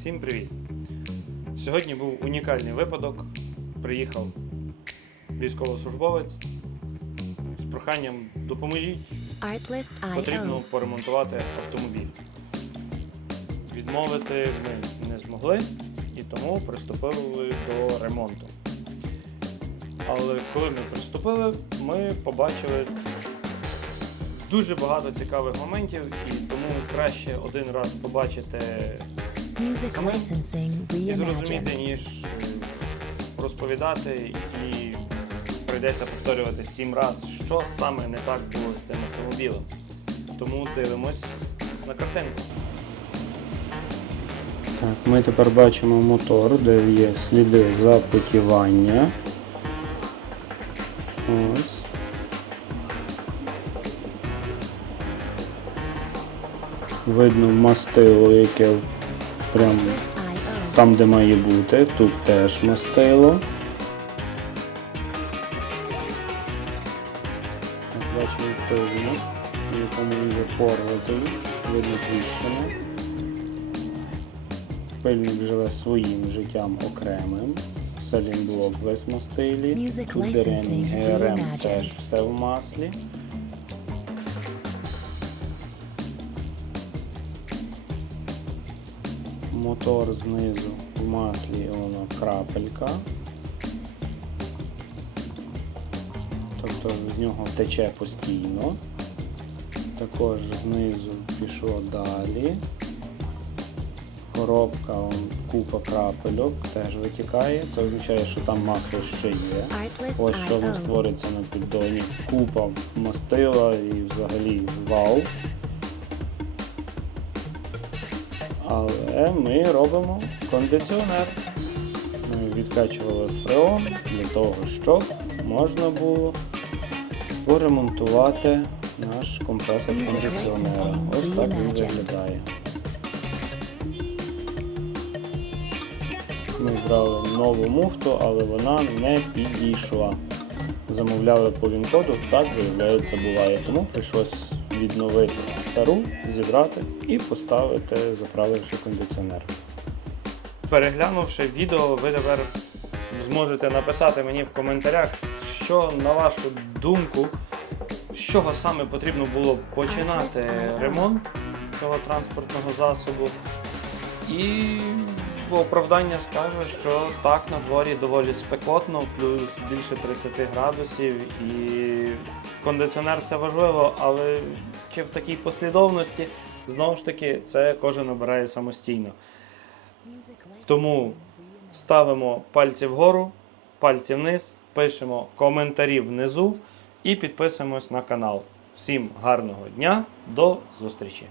Всім привіт! Сьогодні був унікальний випадок. Приїхав військовослужбовець з проханням допоможіть, потрібно поремонтувати автомобіль. Відмовити ми не змогли і тому приступили до ремонту. Але коли ми приступили, ми побачили дуже багато цікавих моментів, і тому краще один раз побачити Music licensing і зрозуміти, reimagined. ніж е, розповідати, і прийдеться повторювати сім разів, що саме не так було з цим автомобілем. Тому дивимось на картинку. Так, ми тепер бачимо мотор, де є сліди запотівання. Ось. Видно мастило, яке прям там, де має бути. Тут теж мастило. Бачимо пильник, в якому він вже порватий, видно тріщина. Пильник живе своїм життям окремим. Селінблок весь в мастилі. Деревні ГРМ теж все в маслі. Мотор знизу в маслі воно крапелька. Тобто з нього тече постійно. Також знизу пішло далі. Коробка, он, купа крапельок теж витікає. Це означає, що там масло ще є. Ось що воно створиться на піддоні. Купа мастила і взагалі вау. Але ми робимо кондиціонер. Ми відкачували фреон для того, щоб можна було поремонтувати наш компресор кондиціонера. Ось так він виглядає. Ми брали нову муфту, але вона не підійшла. Замовляли по він-коду, так виявляється буває. Тому прийшлось відновити стару, зібрати і поставити, заправивши кондиціонер. Переглянувши відео, ви тепер зможете написати мені в коментарях, що на вашу думку, з чого саме потрібно було починати ремонт цього транспортного засобу. І в оправдання скаже, що так, на дворі доволі спекотно, плюс більше 30 градусів, і кондиціонер це важливо, але чи в такій послідовності, знову ж таки, це кожен обирає самостійно. Тому ставимо пальці вгору, пальці вниз, пишемо коментарі внизу і підписуємось на канал. Всім гарного дня, до зустрічі!